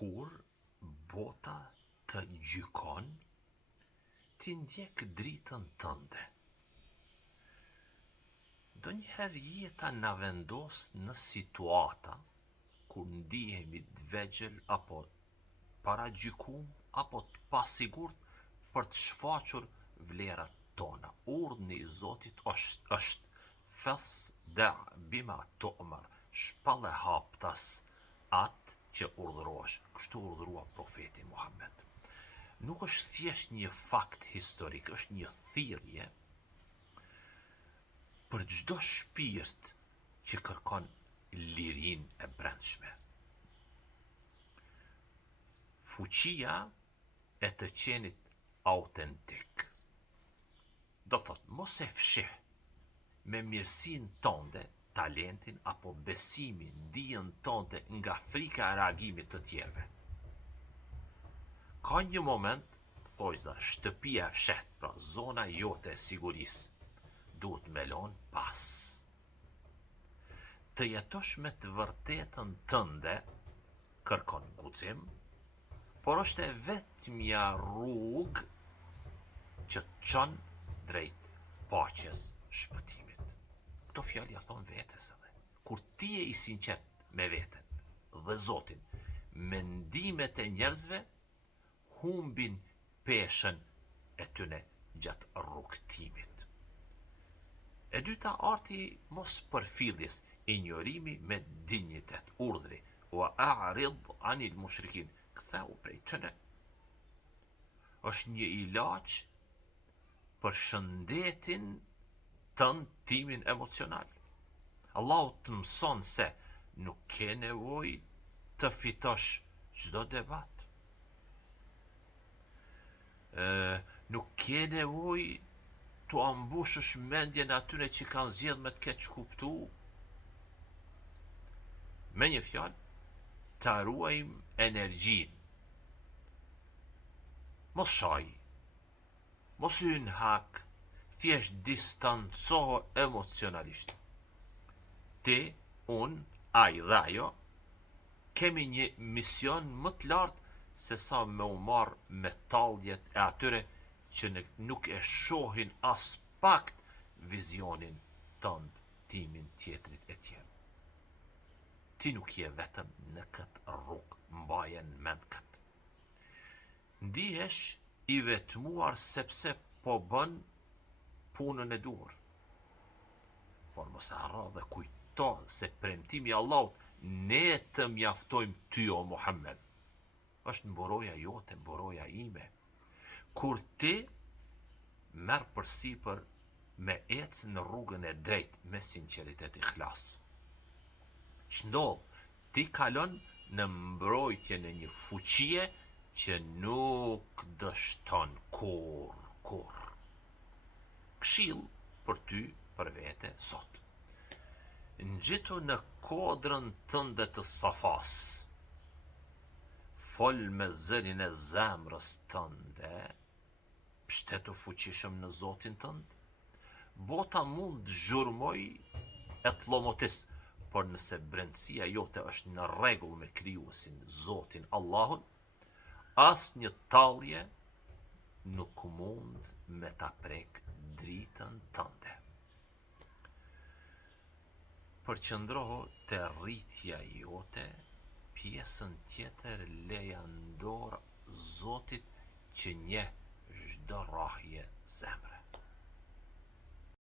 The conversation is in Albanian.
kur bota të gjykon, ti ndjek dritën tënde. Donjëherë jeta na vendos në situata kur ndihemi të vegjël apo paragjykum apo të pasigurt për të shfaqur vlerat tona. Urdhni i Zotit është fasda bima tu'mar, shpallë haptas atë që urdhërohesh. Kështu urdhërua profeti Muhammed. Nuk është thjesht një fakt historik, është një thirrje për çdo shpirt që kërkon lirinë e brendshme. Fuqia e të qenit autentik. Do të thotë, mos e fshih me mirësinë tënde, talentin apo besimin, dijen tënde nga frika e reagimit të tjerëve. Ka një moment, thojza, shtëpia e fshehtë, pra zona jote e sigurisë, duhet me lon pas. Të jetosh me të vërtetën tënde kërkon guxim, por është e vetmja rrugë që të çon drejt paqes, shpëtimit. Këto fjalë ja thon vetes edhe. Kur ti je i sinqert me veten dhe Zotin, mendimet e njerëzve humbin peshën e tyne gjatë rrugtimit. E dyta, arti mos përfilljes, injorimi me dinjitet, urdhri, wa a'rid anil mushrikin, ktheu prej tyne. Është një ilaç për shëndetin tënd, timin emocional. Allahu të mëson se nuk ke nevojë të fitosh çdo debat. Nuk ke nevojë të ambushësh mendjen atyre që kanë zgjedhur me të keq kuptu. Me një fjalë, ta ruajmë energjinë. Mos shaj, mos hyn hak, thjesht distancoho emocionalisht. Ti, unë, ai dhe ajo, kemi një mision më të lartë se sa me u marr me talljet e atyre që nuk e shohin as pak vizionin tënd, timin tjetrit e tjerë. Ti nuk je vetëm në këtë rrugë, mbaje në mend këtë. Ndihesh i vetmuar sepse po bën punën e duhur. Por mos e harro dhe kujto se premtimi i Allahut, ne të mjaftojmë ty o Muhammed, është mboroja jote, mboroja ime. Kur ti merr përsipër me ecë në rrugën e drejtë me sinqeritet, ikhlas, ç'ndodh? Ti kalon në mbrojtjen e një fuqie që nuk dështon kur. Këshill për ty, për vete, sot. Ngjitu në kodrën tënde të safas. Fol me zërin e zemrës tënde, pshtetu fuqishëm në Zotin tënd. Bota mund zhurmoj e të llomotis, por nëse brendësia jote është në rregull me krijuesin, Zotin Allahun, asnjë tallje nuk mund me ta prek dritën tënde. Përqëndroho te rritja jote, pjesën tjetër leja ndorë Zotit që njeh çdo rrahje zemre.